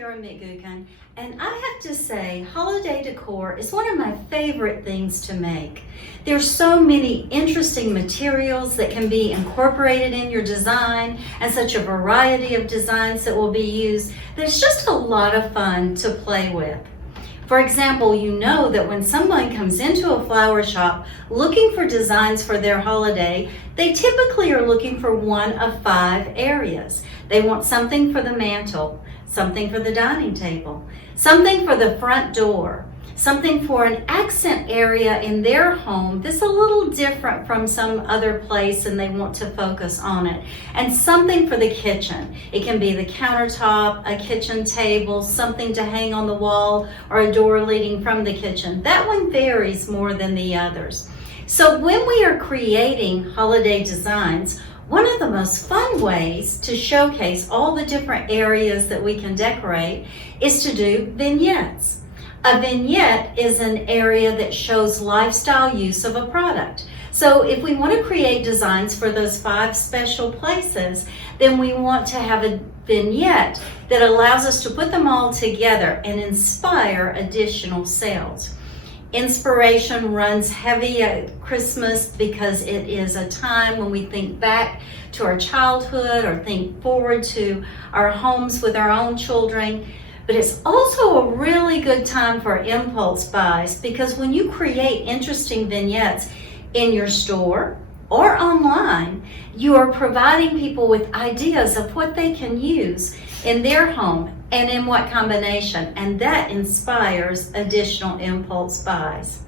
Sharon McGukin, and I have to say holiday decor is one of my favorite things to make. There's so many interesting materials that can be incorporated in your design and such a variety of designs that will be used that it's just a lot of fun to play with. For example, you know that when someone comes into a flower shop looking for designs for their holiday, they typically are looking for one of 5 areas. They want something for the mantle, something for the dining table, something for the front door, something for an accent area in their home that's a little different from some other place and they want to focus on it, and something for the kitchen. It can be the countertop, a kitchen table, something to hang on the wall, or a door leading from the kitchen. That one varies more than the others. So when we are creating holiday designs, one of the most fun ways to showcase all the different areas that we can decorate is to do vignettes. A vignette is an area that shows lifestyle use of a product. So if we want to create designs for those 5 special places, then we want to have a vignette that allows us to put them all together and inspire additional sales. Inspiration runs heavy at Christmas because it is a time when we think back to our childhood or think forward to our homes with our own children. But it's also a really good time for impulse buys, because when you create interesting vignettes in your store or online, you are providing people with ideas of what they can use in their home and in what combination, and that inspires additional impulse buys.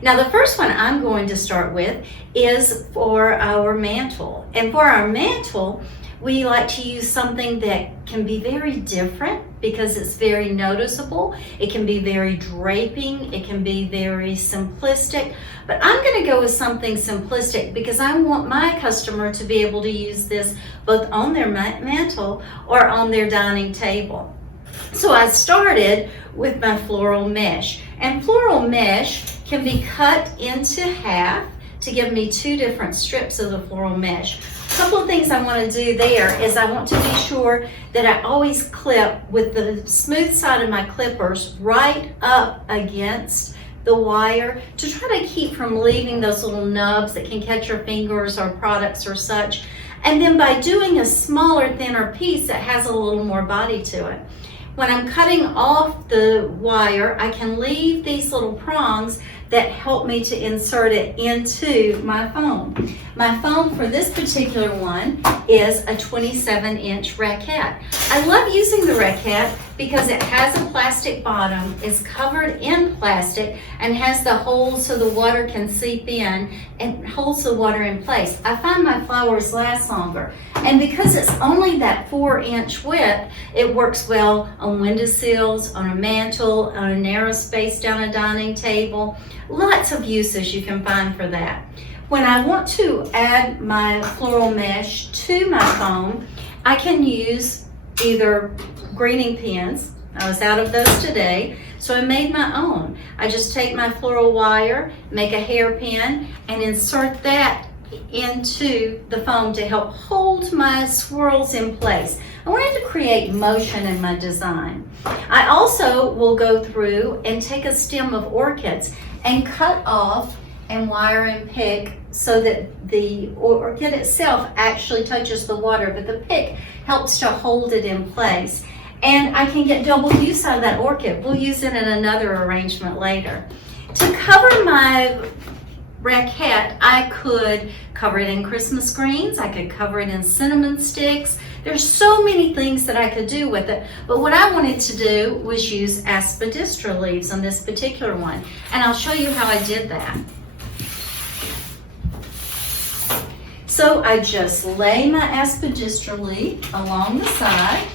Now, the first one I'm going to start with is for our mantle. And for our mantle, we like to use something that can be very different because it's very noticeable. It can be very draping. It can be very simplistic. But I'm going to go with something simplistic because I want my customer to be able to use this both on their mantle or on their dining table. So I started with my floral mesh. And floral mesh can be cut into half to give me 2 different strips of the floral mesh. A couple of things I want to do there is I want to be sure that I always clip with the smooth side of my clippers right up against the wire to try to keep from leaving those little nubs that can catch your fingers or products or such. And then by doing a smaller, thinner piece that has a little more body to it. When I'm cutting off the wire, I can leave these little prongs that help me to insert it into my foam. My foam for this particular one is a 27-inch raquette. I love using the raquette because it has a plastic bottom, is covered in plastic, and has the holes so the water can seep in and holds the water in place. I find my flowers last longer. And because it's only that 4-inch width, it works well on windowsills, on a mantle, on a narrow space down a dining table. Lots of uses you can find for that. When I want to add my floral mesh to my foam, I can use either greening pins. I was out of those today, so I made my own. I just take my floral wire, make a hairpin, and insert that into the foam to help hold my swirls in place. I wanted to create motion in my design. I also will go through and take a stem of orchids and cut off and wire and pick so that the orchid itself actually touches the water, but the pick helps to hold it in place. And I can get double use out of that orchid. We'll use it in another arrangement later. To cover my raquette, I could cover it in Christmas greens, I could cover it in cinnamon sticks. There's so many things that I could do with it, but what I wanted to do was use aspidistra leaves on this particular one, and I'll show you how I did that. So I just lay my aspidistra leaf along the side.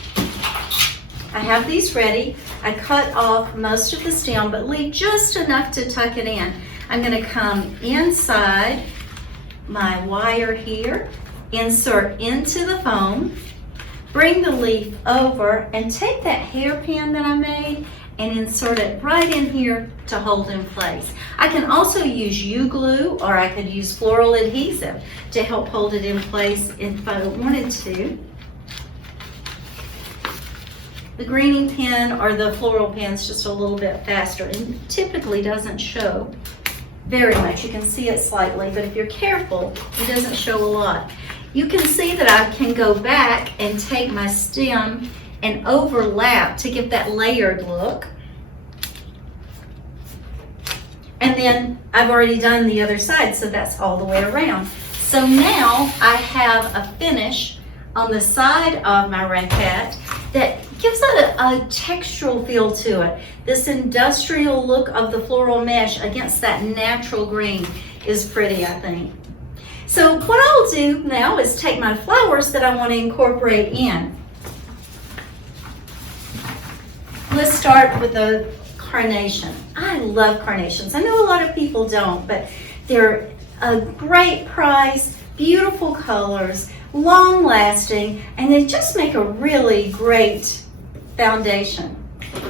I have these ready. I cut off most of the stem, but leave just enough to tuck it in. I'm going to come inside my wire here, insert into the foam, bring the leaf over, and take that hairpin that I made and insert it right in here to hold in place. I can also use U-glue, or I could use floral adhesive to help hold it in place if I wanted to. The greening pen or the floral pen is just a little bit faster and typically doesn't show very much. You can see it slightly, but if you're careful, it doesn't show a lot. You can see that I can go back and take my stem and overlap to give that layered look. And then I've already done the other side, so that's all the way around. So now I have a finish on the side of my raquette that gives it a textural feel to it. This industrial look of the floral mesh against that natural green is pretty, I think. So what I'll do now is take my flowers that I want to incorporate in. Let's start with the carnation. I love carnations. I know a lot of people don't, but they're a great price, beautiful colors, long lasting, and they just make a really great foundation.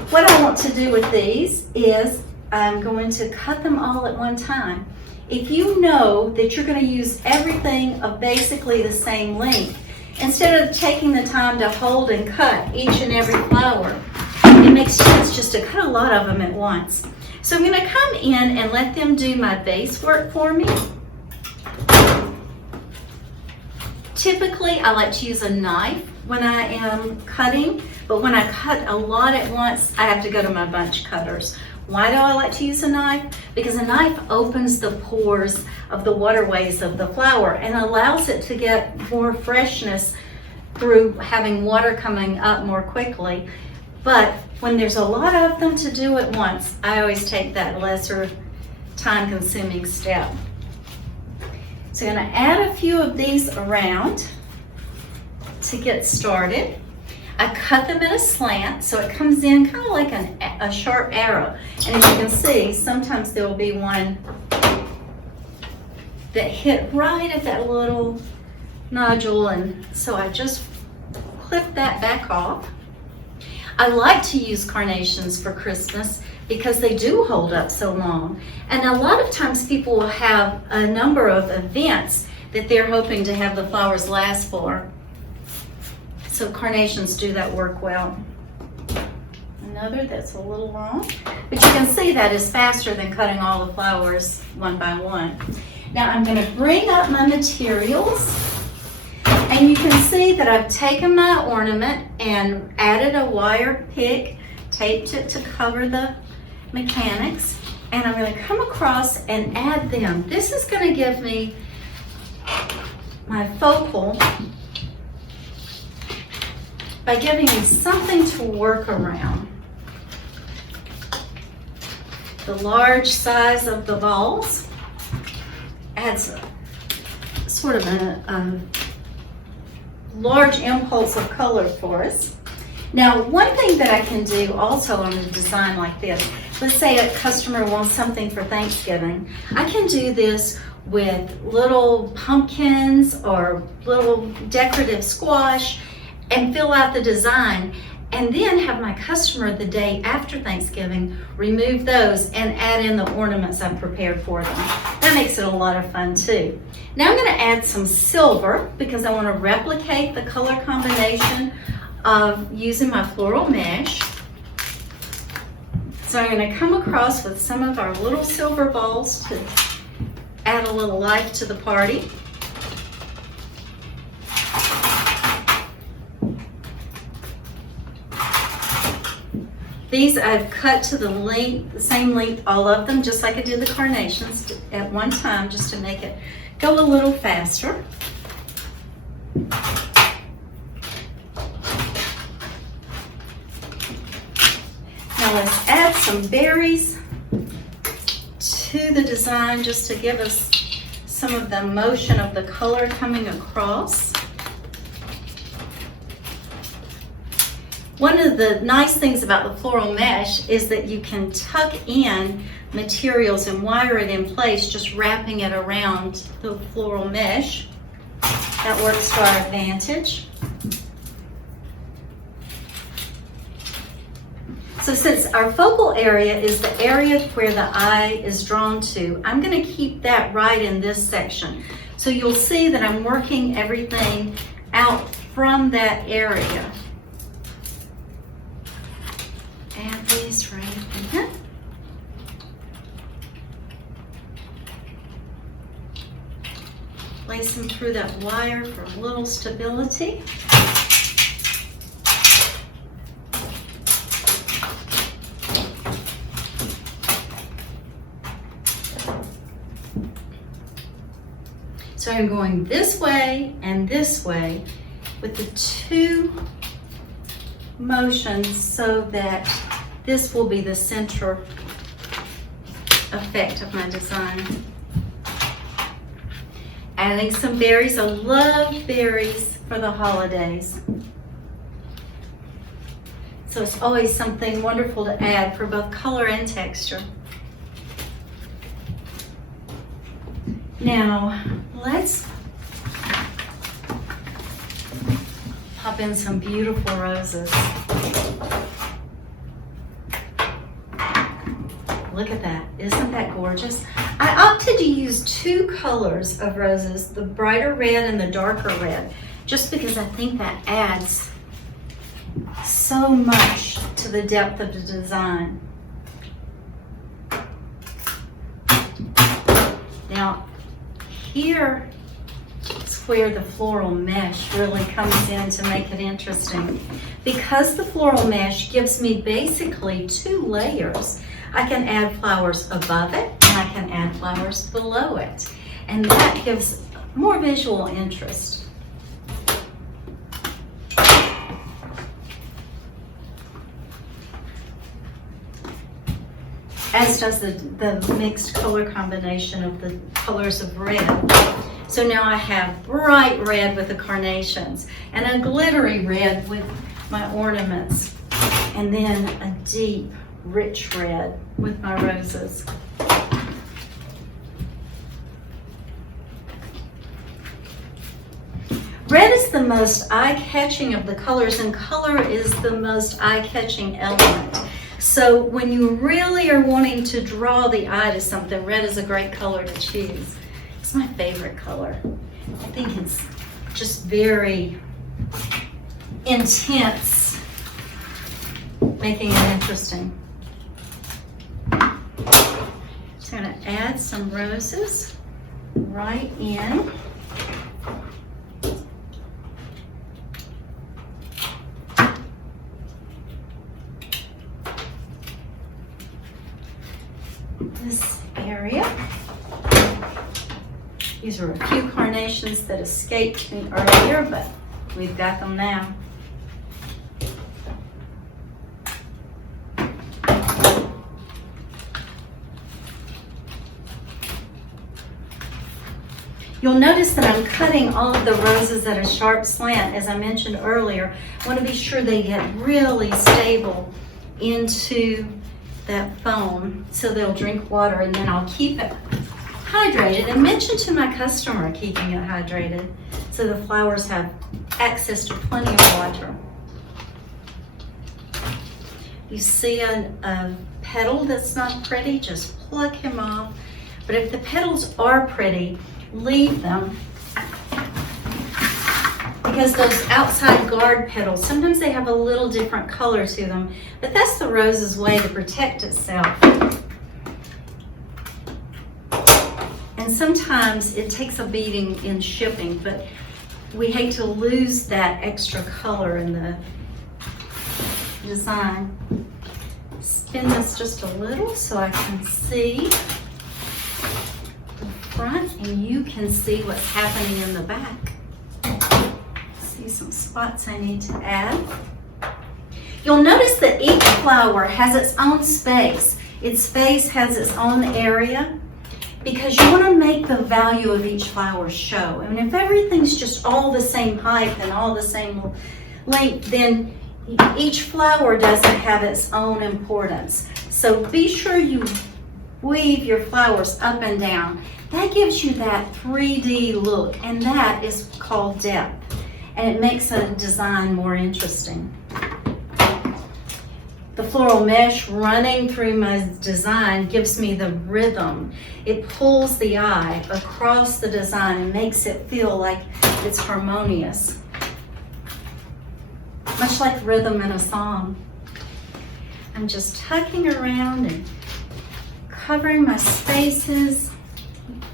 What I want to do with these is I'm going to cut them all at one time. If you know that you're going to use everything of basically the same length, instead of taking the time to hold and cut each and every flower, it makes sense just to cut a lot of them at once. So I'm going to come in and let them do my base work for me. Typically, I like to use a knife when I am cutting, but when I cut a lot at once, I have to go to my bunch cutters. Why do I like to use a knife? Because a knife opens the pores of the waterways of the flower and allows it to get more freshness through having water coming up more quickly. But when there's a lot of them to do at once, I always take that lesser time-consuming step. So I'm going to add a few of these around to get started. I cut them in a slant so it comes in kind of like a sharp arrow. And as you can see, sometimes there will be one that hit right at that little nodule, and so I just clip that back off. I like to use carnations for Christmas because they do hold up so long. And a lot of times people will have a number of events that they're hoping to have the flowers last for. So carnations do that work well. Another that's a little long, but you can see that is faster than cutting all the flowers one by one. Now I'm going to bring up my materials. And you can see that I've taken my ornament and added a wire pick, taped it to cover the mechanics, and I'm going to come across and add them. This is going to give me my focal by giving me something to work around. The large size of the balls adds sort of a large impulse of color for us. Now, one thing that I can do also on a design like this, let's say a customer wants something for Thanksgiving, I can do this with little pumpkins or little decorative squash and fill out the design, and then have my customer the day after Thanksgiving remove those and add in the ornaments I've prepared for them. That makes it a lot of fun too. Now I'm going to add some silver because I want to replicate the color combination of using my floral mesh. So I'm going to come across with some of our little silver balls to add a little life to the party. These I've cut to the length, the same length, all of them, just like I did the carnations at one time, just to make it go a little faster. Now let's add some berries to the design just to give us some of the motion of the color coming across. One of the nice things about the floral mesh is that you can tuck in materials and wire it in place, just wrapping it around the floral mesh. That works to our advantage. So since our focal area is the area where the eye is drawn to, I'm going to keep that right in this section. So you'll see that I'm working everything out from that area. add these right in here. Place them through that wire for a little stability. So I'm going this way and this way with the two motions so that this will be the center effect of my design. Adding some berries. I love berries for the holidays. So it's always something wonderful to add for both color and texture. Now, let's pop in some beautiful roses. Look at that. Isn't that gorgeous? I opted to use two colors of roses, the brighter red and the darker red, just because I think that adds so much to the depth of the design. Now, here is where the floral mesh really comes in to make it interesting. Because the floral mesh gives me basically two layers, I can add flowers above it and I can add flowers below it. And that gives more visual interest. As does the mixed color combination of the colors of red. So now I have bright red with the carnations and a glittery red with my ornaments, and then a deep, rich red with my roses. Red is the most eye-catching of the colors, and color is the most eye-catching element. So when you really are wanting to draw the eye to something, red is a great color to choose. It's my favorite color. I think it's just very intense, making it interesting. So I'm going to add some roses right in. This area. These are a few carnations that escaped me earlier, but we've got them now. You'll notice that I'm cutting all of the roses at a sharp slant. As I mentioned earlier, I want to be sure they get really stable into that foam so they'll drink water, and then I'll keep it hydrated and mention to my customer keeping it hydrated so the flowers have access to plenty of water. You see a petal that's not pretty, just pluck him off. But if the petals are pretty, leave them, because those outside guard petals, sometimes they have a little different color to them, but that's the rose's way to protect itself. And sometimes it takes a beating in shipping, but we hate to lose that extra color in the design. Spin this just a little so I can see the front and you can see what's happening in the back. See some spots I need to add. You'll notice that each flower has its own space. Its space has its own area, because you want to make the value of each flower show. I mean, if everything's just all the same height and all the same length, then each flower doesn't have its own importance. So be sure you weave your flowers up and down. That gives you that 3D look, and that is called depth. And it makes a design more interesting. The floral mesh running through my design gives me the rhythm. It pulls the eye across the design and makes it feel like it's harmonious. Much like rhythm in a song. I'm just tucking around and covering my spaces,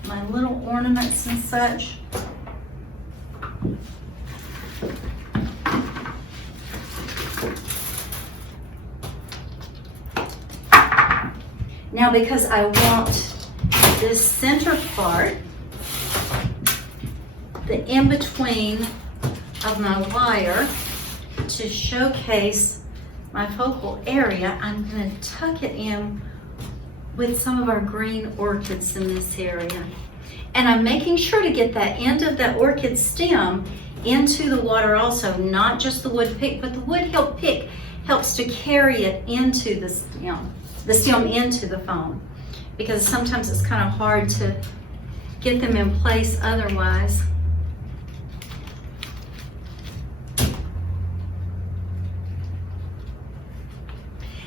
my little ornaments and such. Now, because I want this center part, the in-between of my wire, to showcase my focal area, I'm going to tuck it in with some of our green orchids in this area. And I'm making sure to get that end of that orchid stem into the water also, not just the wood pick, but the wood pick helps to carry it into the stem into the foam, because sometimes it's kind of hard to get them in place otherwise.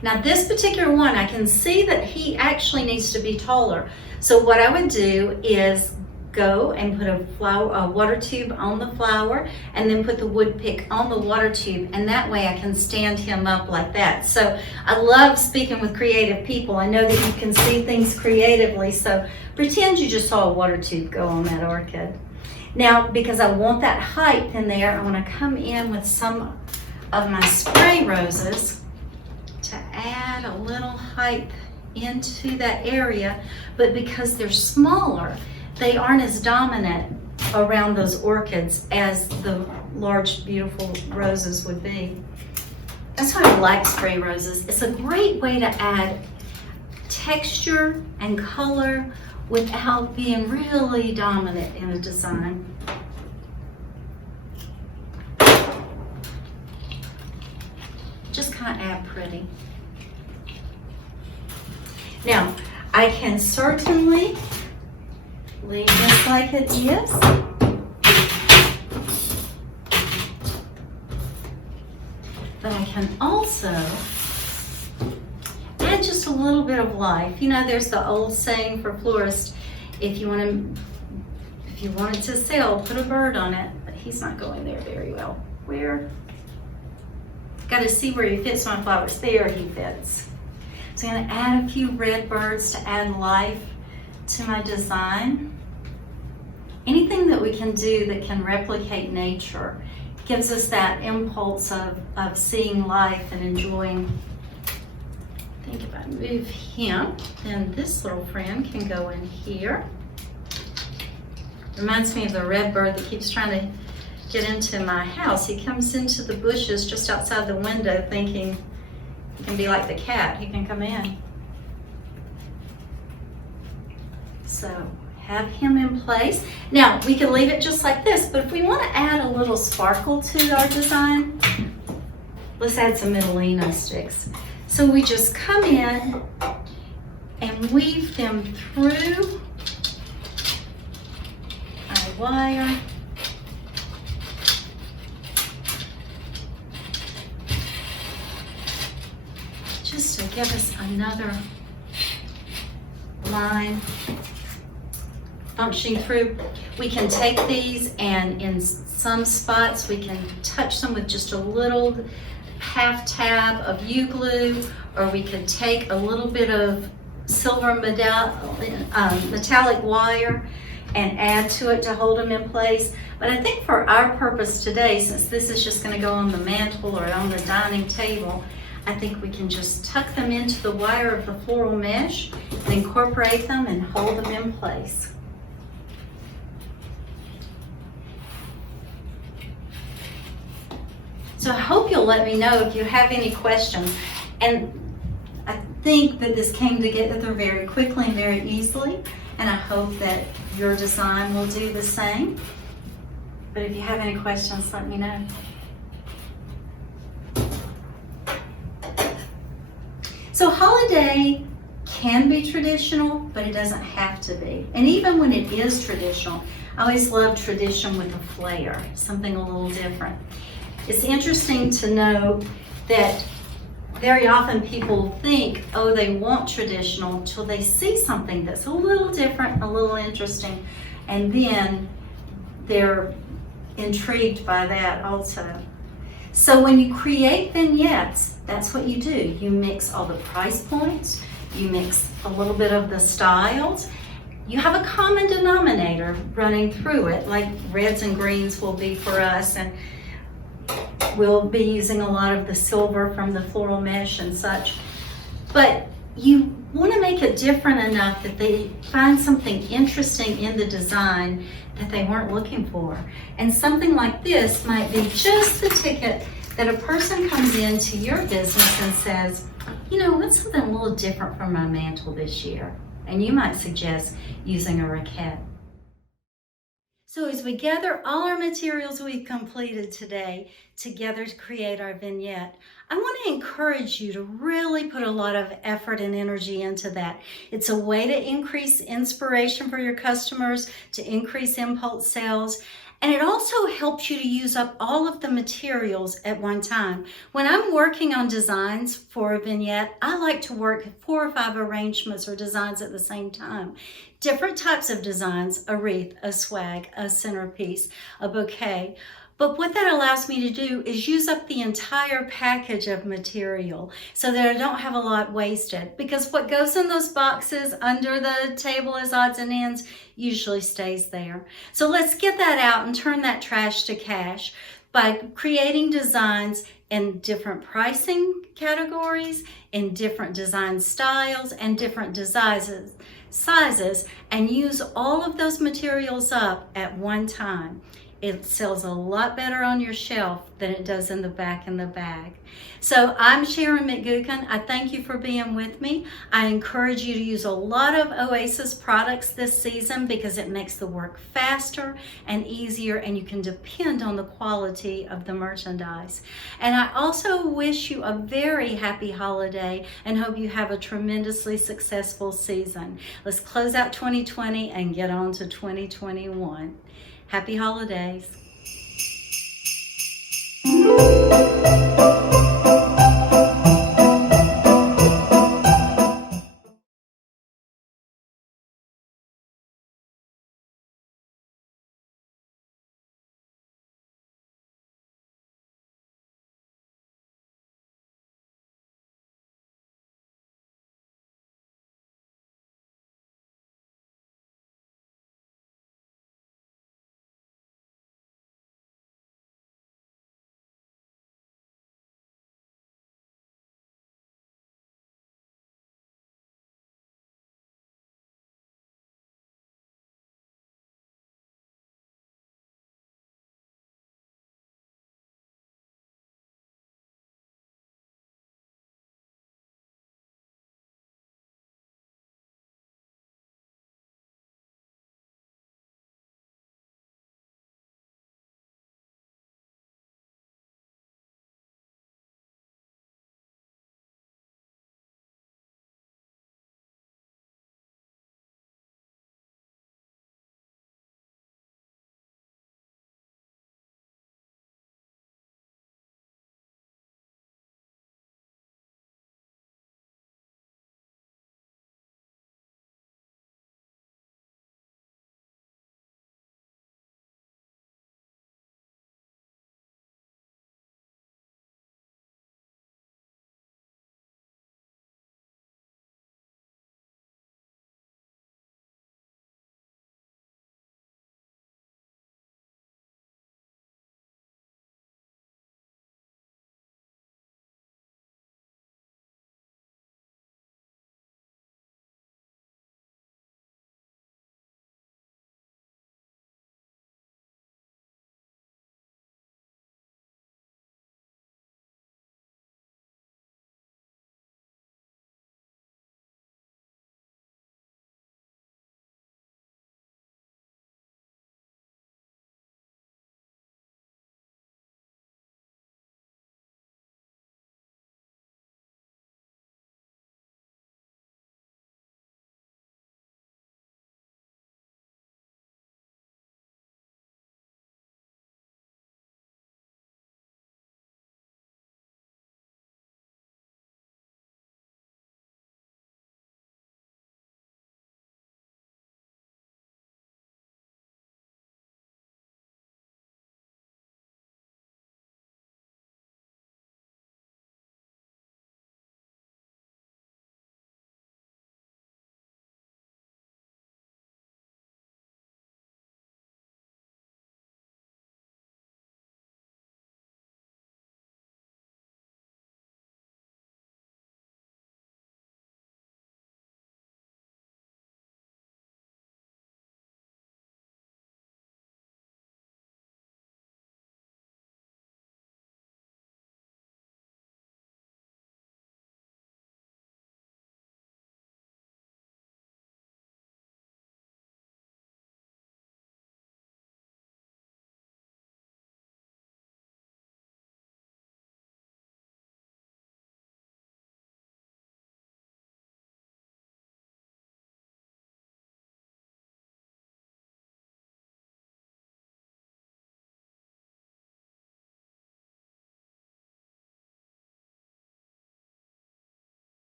Now this particular one, I can see that he actually needs to be taller. So what I would do is go and put a water tube on the flower, and then put the wood pick on the water tube, and that way I can stand him up like that. So I love speaking with creative people. I know that you can see things creatively, so pretend you just saw a water tube go on that orchid. Now, because I want that height in there, I want to come in with some of my spray roses to add a little height into that area, but because they're smaller, they aren't as dominant around those orchids as the large, beautiful roses would be. That's why I like spray roses. It's a great way to add texture and color without being really dominant in a design. Just kind of add pretty. Now, I can certainly leave this like it is. But I can also add just a little bit of life. You know, there's the old saying for florists, if you want it to sell, put a bird on it. But he's not going there very well. Where? Got to see where he fits my flowers. There he fits. So I'm going to add a few red birds to add life to my design. Anything that we can do that can replicate nature gives us that impulse of seeing life and enjoying. I think if I move him, then this little friend can go in here. Reminds me of the red bird that keeps trying to get into my house. He comes into the bushes just outside the window thinking he can be like the cat. He can come in. So have him in place. Now we can leave it just like this, but if we want to add a little sparkle to our design, let's add some Middlena sticks. So we just come in and weave them through our wire. Just to give us another line functioning through. We can take these, and in some spots we can touch them with just a little half tab of U-glue, or we could take a little bit of silver metallic wire and add to it to hold them in place. But I think for our purpose today, since this is just going to go on the mantle or on the dining table, I think we can just tuck them into the wire of the floral mesh and incorporate them and hold them in place. So I hope you'll let me know if you have any questions. And I think that this came together very quickly and very easily, and I hope that your design will do the same. But if you have any questions, let me know. So holiday can be traditional, but it doesn't have to be. And even when it is traditional, I always love tradition with a flair, something a little different. It's interesting to know that very often people think, oh, they want traditional, until they see something that's a little different, a little interesting, and then they're intrigued by that also. So when you create vignettes, that's what you do. You mix all the price points, you mix a little bit of the styles. You have a common denominator running through it, like reds and greens will be for us, and we'll be using a lot of the silver from the floral mesh and such. But you want to make it different enough that they find something interesting in the design that they weren't looking for. And something like this might be just the ticket that a person comes into your business and says, you know, what's something a little different from my mantle this year? And you might suggest using a raquette. So as we gather all our materials we've completed today together to create our vignette, I want to encourage you to really put a lot of effort and energy into that. It's a way to increase inspiration for your customers, to increase impulse sales, and it also helps you to use up all of the materials at one time. When I'm working on designs for a vignette, I like to work 4 or 5 arrangements or designs at the same time. Different types of designs, a wreath, a swag, a centerpiece, a bouquet. But what that allows me to do is use up the entire package of material so that I don't have a lot wasted. Because what goes in those boxes under the table as odds and ends usually stays there. So let's get that out and turn that trash to cash by creating designs in different pricing categories, in different design styles, and different sizes, and use all of those materials up at one time. It sells a lot better on your shelf than it does in the back in the bag. So I'm Sharon McGukin. I thank you for being with me. I encourage you to use a lot of Oasis products this season because it makes the work faster and easier, and you can depend on the quality of the merchandise. And I also wish you a very happy holiday and hope you have a tremendously successful season. Let's close out 2020 and get on to 2021. Happy holidays.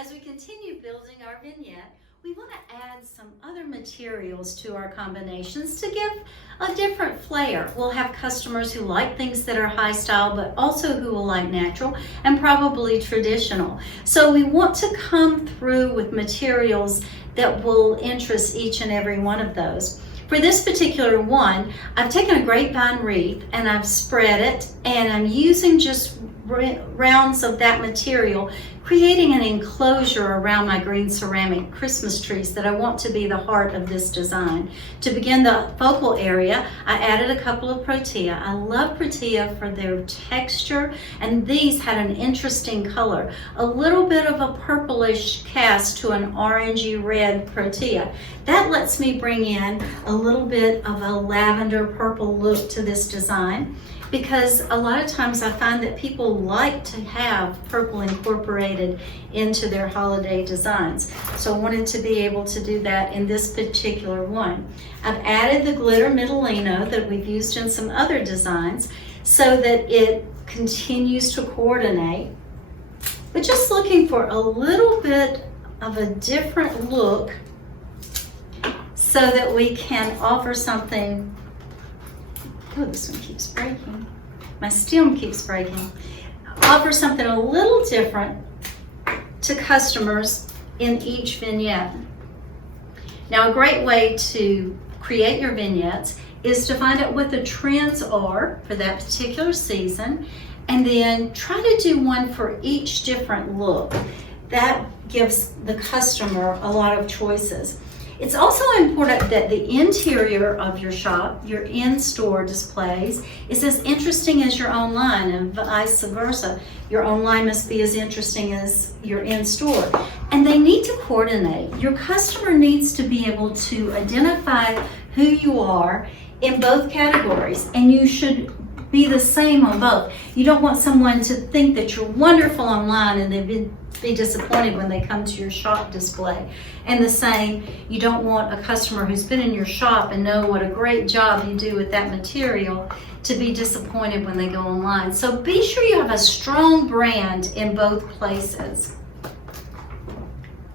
As we continue building our vignette, we want to add some other materials to our combinations to give a different flair. We'll have customers who like things that are high style, but also who will like natural and probably traditional. So we want to come through with materials that will interest each and every one of those. For this particular one, I've taken a grapevine wreath and I've spread it, and I'm using just rounds of that material, creating an enclosure around my green ceramic Christmas trees that I want to be the heart of this design. To begin the focal area, I added a couple of protea. I love protea for their texture, and these had an interesting color. A little bit of a purplish cast to an orangey red protea. That lets me bring in a little bit of a lavender purple look to this design, because a lot of times I find that people like to have purple incorporated into their holiday designs. So I wanted to be able to do that in this particular one. I've added the glitter Middlino that we've used in some other designs so that it continues to coordinate, but just looking for a little bit of a different look so that we can offer something. Oh, this one keeps breaking. My stem keeps breaking. Offer something a little different to customers in each vignette. Now, a great way to create your vignettes is to find out what the trends are for that particular season, and then try to do one for each different look. That gives the customer a lot of choices. It's also important that the interior of your shop, your in-store displays, is as interesting as your online, and vice versa. Your online must be as interesting as your in-store. And they need to coordinate. Your customer needs to be able to identify who you are in both categories, and you should be the same on both. You don't want someone to think that you're wonderful online and they've be disappointed when they come to your shop display. And the same, you don't want a customer who's been in your shop and know what a great job you do with that material to be disappointed when they go online. So be sure you have a strong brand in both places.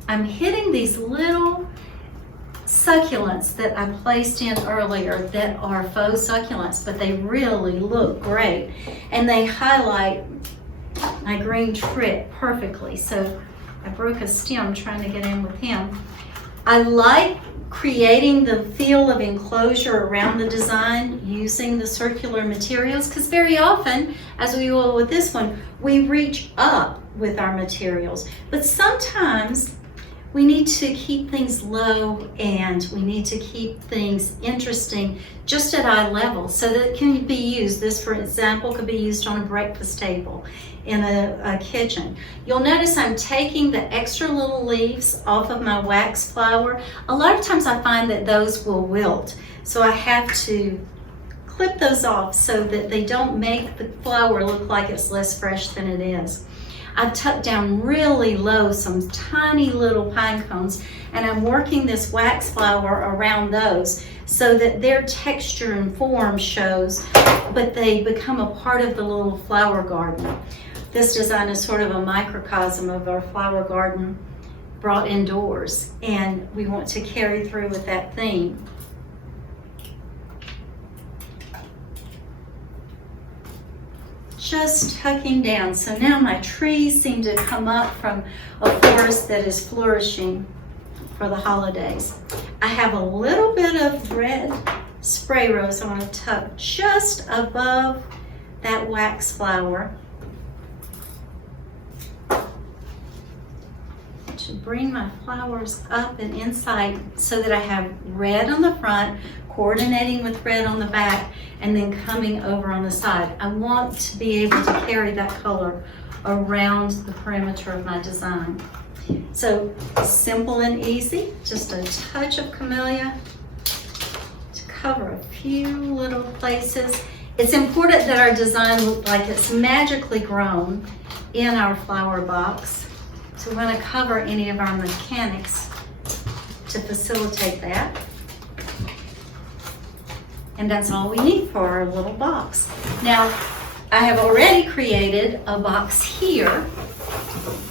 I'm hitting these little succulents that I placed in earlier that are faux succulents, but they really look great, and they highlight my green trip perfectly. So I broke a stem trying to get in with him. I like creating the feel of enclosure around the design using the circular materials, because very often, as we will with this one, we reach up with our materials, but sometimes we need to keep things low and we need to keep things interesting just at eye level so that it can be used. This, for example, could be used on a breakfast table in a kitchen. You'll notice I'm taking the extra little leaves off of my wax flower. A lot of times I find that those will wilt, so I have to clip those off so that they don't make the flower look like it's less fresh than it is. I've tucked down really low some tiny little pine cones, and I'm working this wax flower around those so that their texture and form shows, but they become a part of the little flower garden. This design is sort of a microcosm of our flower garden brought indoors, and we want to carry through with that theme. Just tucking down. So now my trees seem to come up from a forest that is flourishing for the holidays. I have a little bit of red spray rose I want to tuck just above that wax flower to bring my flowers up and inside so that I have red on the front, coordinating with red on the back, and then coming over on the side. I want to be able to carry that color around the perimeter of my design. So simple and easy, just a touch of camellia to cover a few little places. It's important that our design look like it's magically grown in our flower box. So we're going to cover any of our mechanics to facilitate that. And that's all we need for our little box. Now, I have already created a box here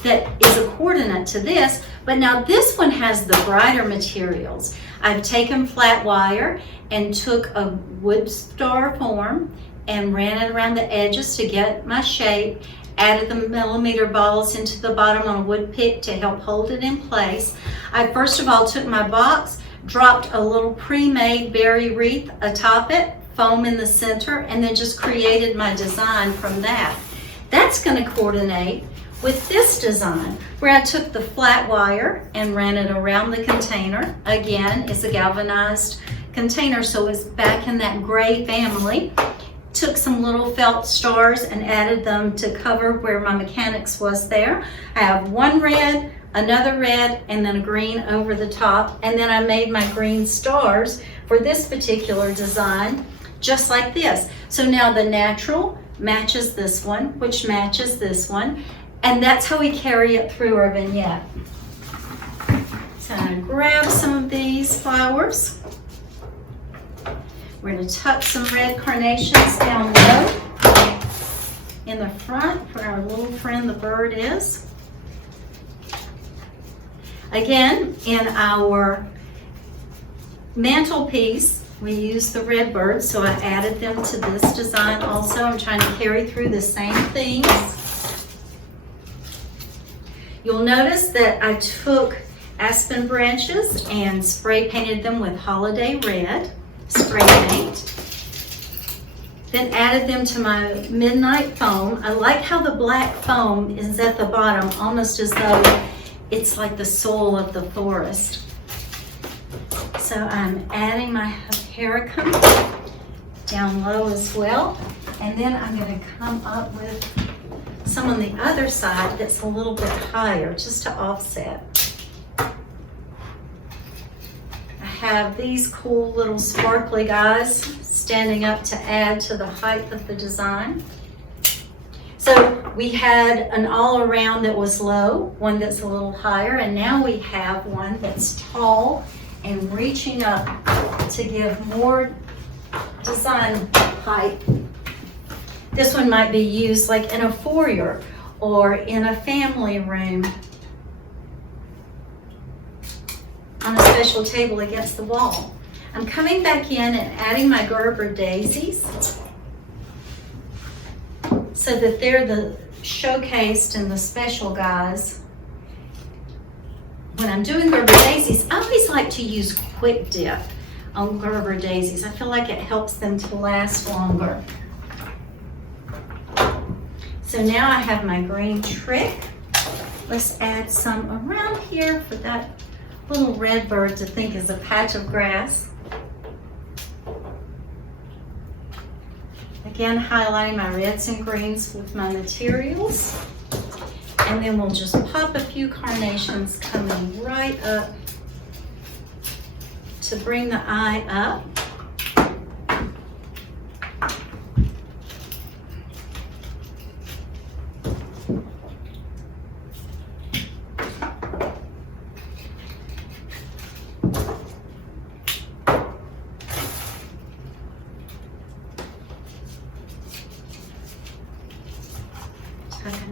that is a coordinate to this, but now this one has the brighter materials. I've taken flat wire and took a wood star form and ran it around the edges to get my shape, added the millimeter balls into the bottom on a wood pick to help hold it in place. I first of all took my box, dropped a little pre-made berry wreath atop it, foam in the center, and then just created my design from that. That's going to coordinate with this design where I took the flat wire and ran it around the container. Again, it's a galvanized container, so it's back in that gray family. Took some little felt stars and added them to cover where my mechanics was there. I have one red, another red, and then a green over the top. And then I made my green stars for this particular design, just like this. So now the natural matches this one, which matches this one. And that's how we carry it through our vignette. So I'm gonna grab some of these flowers. We're going to tuck some red carnations down low in the front where our little friend the bird is. Again, in our mantelpiece, we use the red birds, so I added them to this design also. I'm trying to carry through the same themes. You'll notice that I took aspen branches and spray painted them with holiday red spray paint, then added them to my midnight foam. I like how the black foam is at the bottom, almost as though it's like the soul of the forest. So I'm adding my hypericum down low as well, and then I'm going to come up with some on the other side that's a little bit higher, just to offset. Have these cool little sparkly guys standing up to add to the height of the design. So we had an all around that was low, one that's a little higher, and now we have one that's tall and reaching up to give more design height. This one might be used like in a foyer or in a family room, on a special table against the wall. I'm coming back in and adding my Gerber daisies so that they're the showcased and the special guys. When I'm doing Gerber daisies, I always like to use quick dip on Gerber daisies. I feel like it helps them to last longer. So now I have my green trick. Let's add some around here for that little red bird to think is a patch of grass. Again, highlighting my reds and greens with my materials. And then we'll just pop a few carnations coming right up to bring the eye up.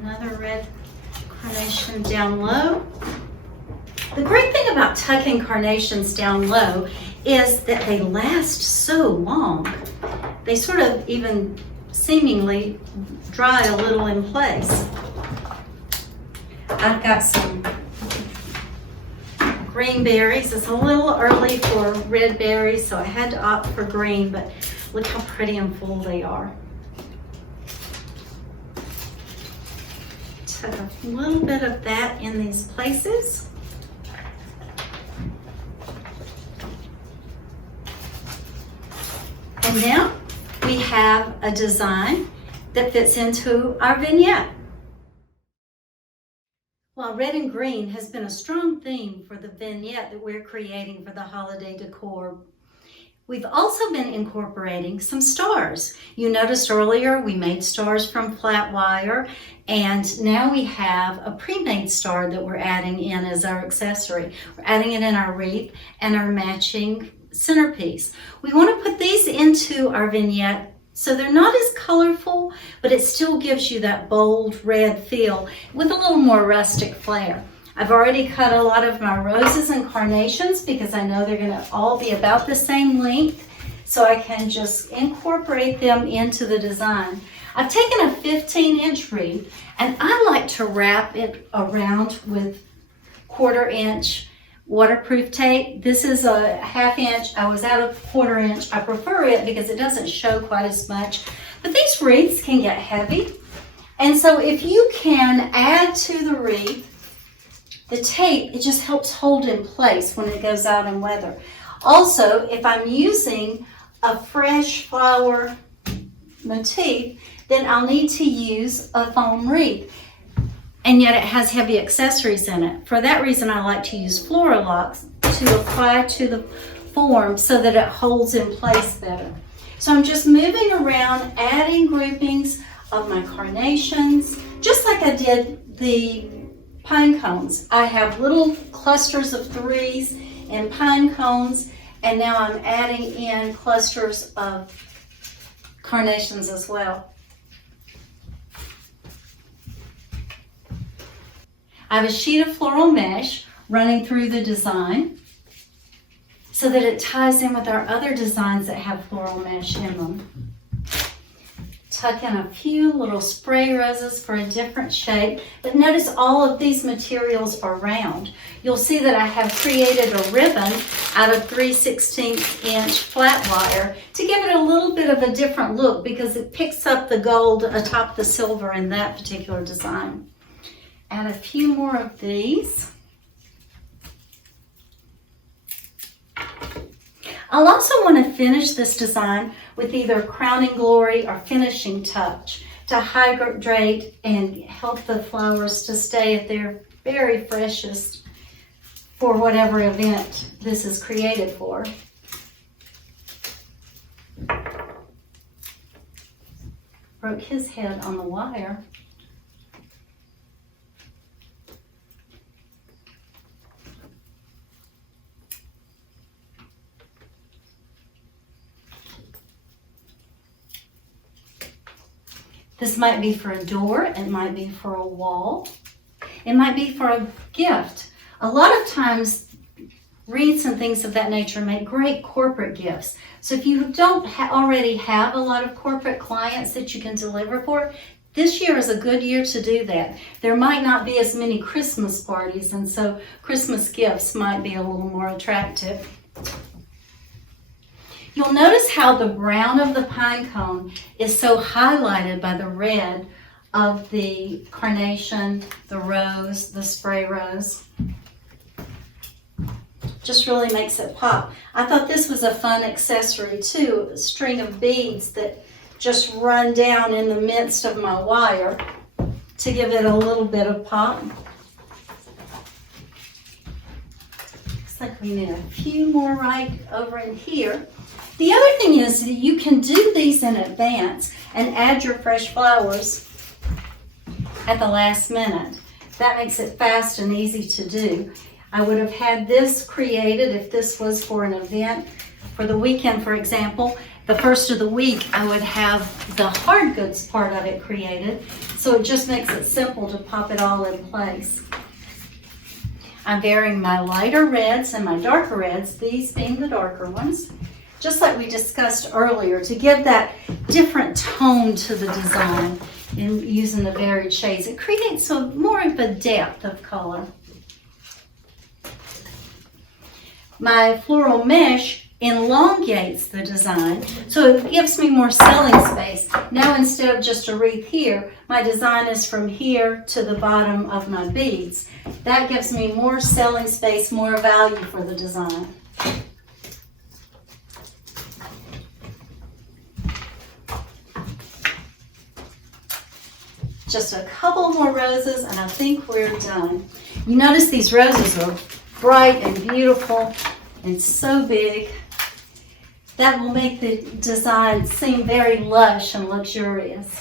Another red carnation down low. The great thing about tucking carnations down low is that they last so long. They sort of even seemingly dry a little in place. I've got some green berries. It's a little early for red berries, so I had to opt for green, but look how pretty and full they are. Put a little bit of that in these places. And now we have a design that fits into our vignette. While red and green has been a strong theme for the vignette that we're creating for the holiday decor, we've also been incorporating some stars. You noticed earlier we made stars from flat wire, and now we have a pre-made star that we're adding in as our accessory. We're adding it in our wreath and our matching centerpiece. We want to put these into our vignette So they're not as colorful, but it still gives you that bold red feel with a little more rustic flair. I've already cut a lot of my roses and carnations because I know they're going to all be about the same length, so I can just incorporate them into the design. I've taken a 15-inch wreath, and I like to wrap it around with 1/4 inch waterproof tape. This is a 1/2 inch. I was out of 1/4 inch. I prefer it because it doesn't show quite as much. But these wreaths can get heavy. And so if you can add to the wreath the tape, it just helps hold in place when it goes out in weather. Also, if I'm using a fresh flower motif, then I'll need to use a foam wreath. And yet it has heavy accessories in it. For that reason, I like to use Floral locks to apply to the form so that it holds in place better. So I'm just moving around, adding groupings of my carnations, just like I did the pine cones. I have little clusters of 3s in pine cones, and now I'm adding in clusters of carnations as well. I have a sheet of floral mesh running through the design so that it ties in with our other designs that have floral mesh in them. Tuck in a few little spray roses for a different shape, but notice all of these materials are round. You'll see that I have created a ribbon out of 3/16-inch flat wire to give it a little bit of a different look because it picks up the gold atop the silver in that particular design. Add a few more of these. I'll also want to finish this design with either crowning glory or finishing touch to hydrate and help the flowers to stay at their very freshest for whatever event this is created for. Broke his head on the wire. This might be for a door, it might be for a wall, it might be for a gift. A lot of times, wreaths and things of that nature make great corporate gifts. So if you don't already have a lot of corporate clients that you can deliver for, this year is a good year to do that. There might not be as many Christmas parties, and so Christmas gifts might be a little more attractive. You'll notice how the brown of the pine cone is so highlighted by the red of the carnation, the rose, the spray rose. Just really makes it pop. I thought this was a fun accessory too, a string of beads that just run down in the midst of my wire to give it a little bit of pop. Looks like we need a few more right over in here. The other thing is that you can do these in advance and add your fresh flowers at the last minute. That makes it fast and easy to do. I would have had this created if this was for an event for the weekend, for example. The first of the week, I would have the hard goods part of it created, so it just makes it simple to pop it all in place. I'm varying my lighter reds and my darker reds, these being the darker ones, just like we discussed earlier, to give that different tone to the design in using the varied shades. It creates more of a depth of color. My floral mesh elongates the design, so it gives me more selling space. Now instead of just a wreath here, my design is from here to the bottom of my beads. That gives me more selling space, more value for the design. Just a couple more roses and I think we're done. You notice these roses are bright and beautiful and so big. That will make the design seem very lush and luxurious.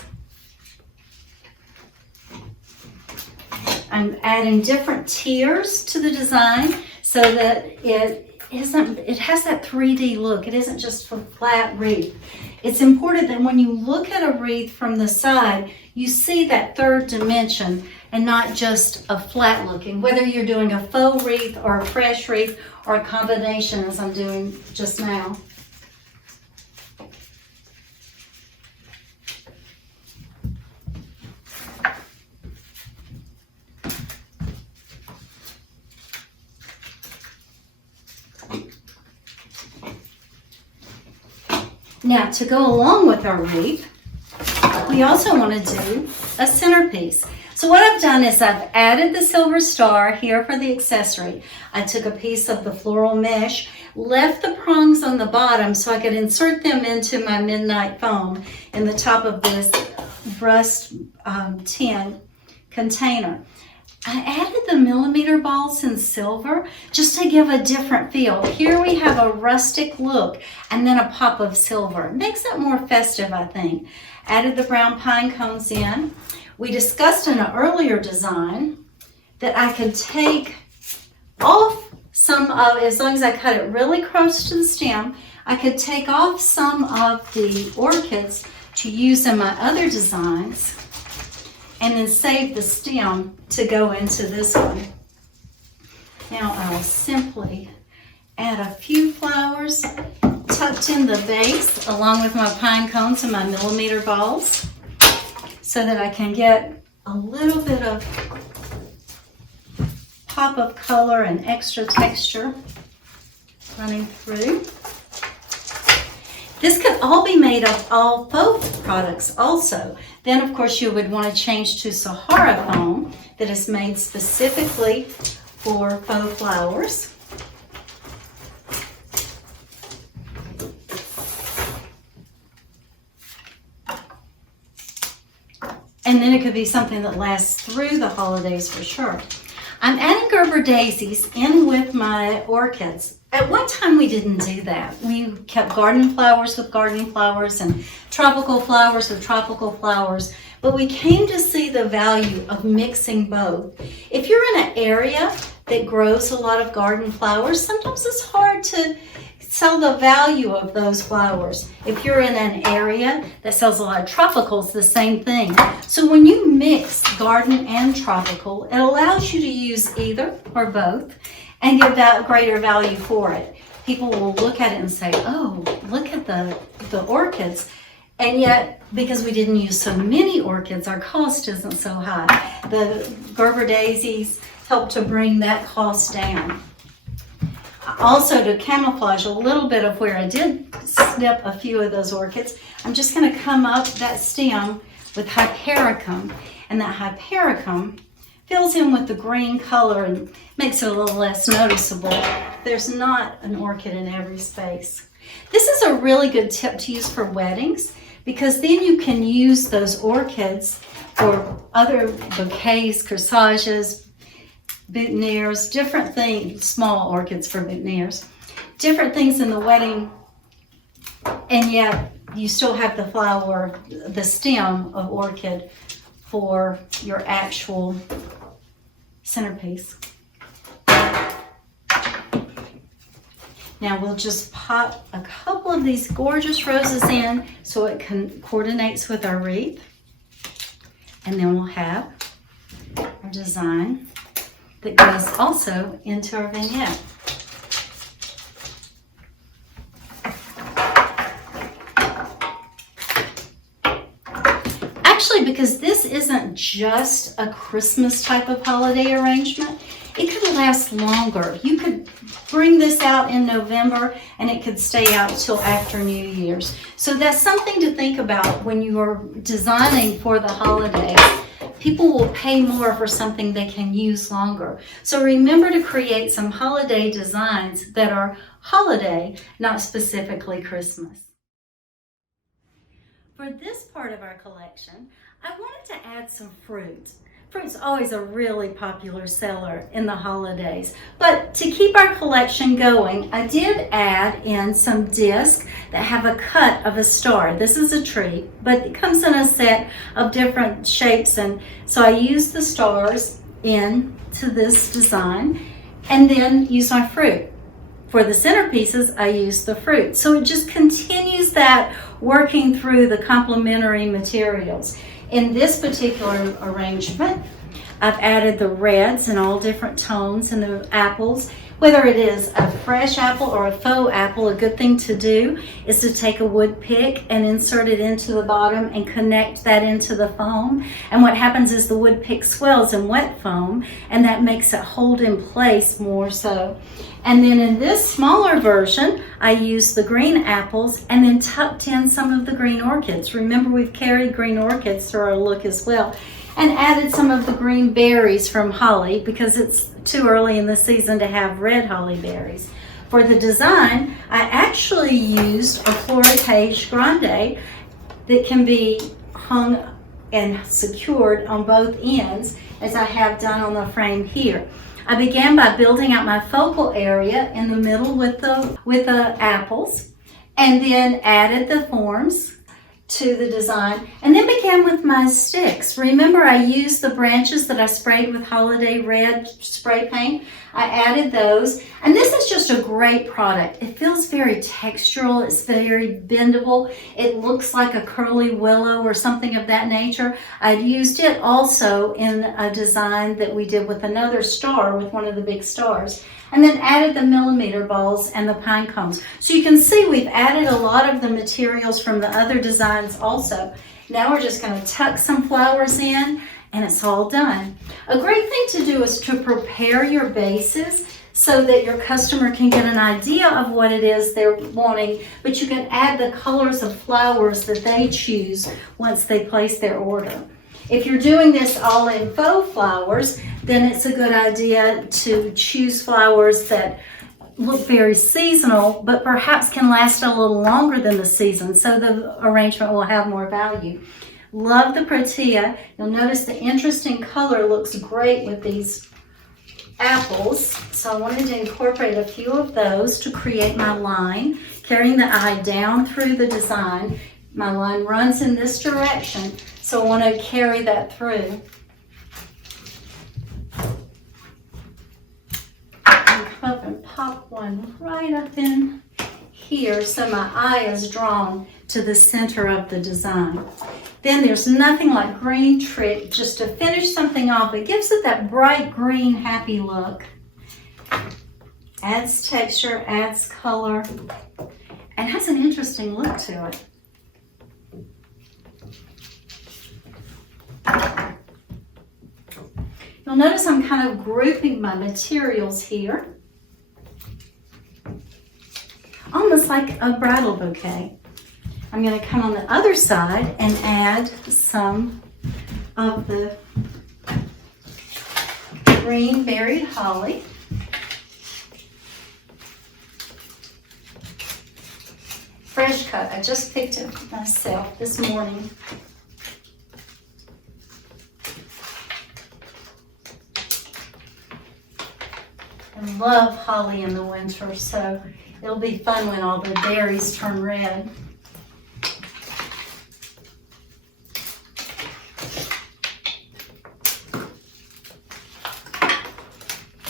I'm adding different tiers to the design so that it has that 3D look. It isn't just a flat wreath. It's important that when you look at a wreath from the side, you see that third dimension and not just a flat looking, whether you're doing a faux wreath or a fresh wreath or a combination as I'm doing just now. Now, to go along with our wreath, we also want to do a centerpiece. So what I've done is I've added the silver star here for the accessory. I took a piece of the floral mesh, left the prongs on the bottom so I could insert them into my midnight foam in the top of this rust tin container. I added the millimeter balls in silver just to give a different feel. Here we have a rustic look and then a pop of silver. It makes it more festive, I think. Added the brown pine cones in. We discussed in an earlier design that I could take off some of, as long as I cut it really close to the stem, I could take off some of the orchids to use in my other designs, and then save the stem to go into this one. Now I'll simply add a few flowers tucked in the base along with my pine cones and my millimeter balls so that I can get a little bit of pop of color and extra texture running through. This could all be made of all faux products also. Then, of course, you would want to change to Sahara foam that is made specifically for faux flowers. And then it could be something that lasts through the holidays for sure. I'm adding Gerber daisies in with my orchids. At one time we didn't do that. We kept garden flowers with garden flowers and tropical flowers with tropical flowers, but we came to see the value of mixing both. If you're in an area that grows a lot of garden flowers, sometimes it's hard to sell the value of those flowers. If you're in an area that sells a lot of tropicals, the same thing. So when you mix garden and tropical, it allows you to use either or both and get that greater value for it. People will look at it and say, oh, look at the orchids. And yet, because we didn't use so many orchids, our cost isn't so high. The Gerber daisies help to bring that cost down. Also, to camouflage a little bit of where I did snip a few of those orchids, I'm just going to come up that stem with hypericum, and that hypericum fills in with the green color and makes it a little less noticeable. There's not an orchid in every space. This is a really good tip to use for weddings, because then you can use those orchids for other bouquets, corsages, boutonnieres, different things, small orchids for boutonnieres, different things in the wedding, and yet you still have the flower, the stem of orchid for your actual centerpiece. Now we'll just pop a couple of these gorgeous roses in so it coordinates with our wreath, and then we'll have our design that goes also into our vignette. Actually, because this isn't just a Christmas type of holiday arrangement, it could last longer. You could bring this out in November and it could stay out till after New Year's. So that's something to think about when you are designing for the holidays. People will pay more for something they can use longer. So remember to create some holiday designs that are holiday, not specifically Christmas. For this part of our collection, I wanted to add some fruit. Fruit's always a really popular seller in the holidays. But to keep our collection going, I did add in some discs that have a cut of a star. This is a tree, but it comes in a set of different shapes, and so I used the stars into this design and then used my fruit. For the centerpieces, I used the fruit. So it just continues that working through the complementary materials. In this particular arrangement, I've added the reds in all different tones and the apples. Whether it is a fresh apple or a faux apple, a good thing to do is to take a wood pick and insert it into the bottom and connect that into the foam. And what happens is the wood pick swells in wet foam, and that makes it hold in place more so. And then in this smaller version, I used the green apples and then tucked in some of the green orchids. Remember, we've carried green orchids through our look as well. And added some of the green berries from holly because it's too early in the season to have red holly berries. For the design, I actually used a fleur-de-page grande that can be hung and secured on both ends, as I have done on the frame here. I began by building out my focal area in the middle with the apples, and then added the forms to the design, and then began with my sticks. Remember, I used the branches that I sprayed with holiday red spray paint. I added those, and this is just a great product. It feels very textural, it's very bendable. It looks like a curly willow or something of that nature. I used it also in a design that we did with another star, with one of the big stars, and then added the millimeter balls and the pine cones. So you can see we've added a lot of the materials from the other designs also. Now we're just going to tuck some flowers in, and it's all done. A great thing to do is to prepare your bases so that your customer can get an idea of what it is they're wanting, but you can add the colors of flowers that they choose once they place their order. If you're doing this all in faux flowers, then it's a good idea to choose flowers that look very seasonal, but perhaps can last a little longer than the season, so the arrangement will have more value. Love the protea. You'll notice the interesting color looks great with these apples, so I wanted to incorporate a few of those to create my line, carrying the eye down through the design. My line runs in this direction, so I want to carry that through. And come up and pop one right up in here so my eye is drawn to the center of the design. Then there's nothing like Green Trick just to finish something off. It gives it that bright green happy look. Adds texture, adds color, and has an interesting look to it. You'll notice I'm kind of grouping my materials here, almost like a bridal bouquet. I'm going to come on the other side and add some of the green berried holly. Fresh cut. I just picked it myself this morning. I love holly in the winter, so it'll be fun when all the berries turn red.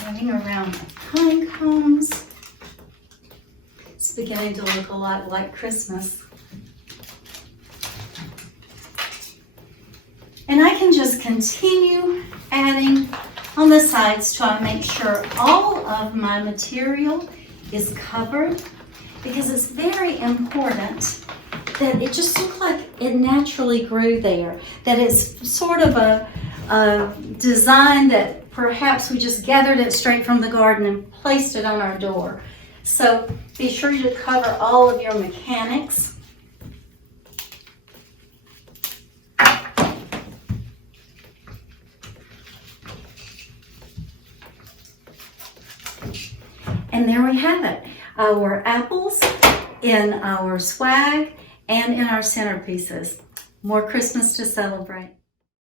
Running around the pine cones. It's beginning to look a lot like Christmas. And I can just continue adding on the sides till I make sure all of my material is covered, because it's very important that it just looks like it naturally grew there, that it's sort of a design that perhaps we just gathered it straight from the garden and placed it on our door. So be sure to cover all of your mechanics. And there we have it, our apples in our swag and in our centerpieces. More Christmas to celebrate.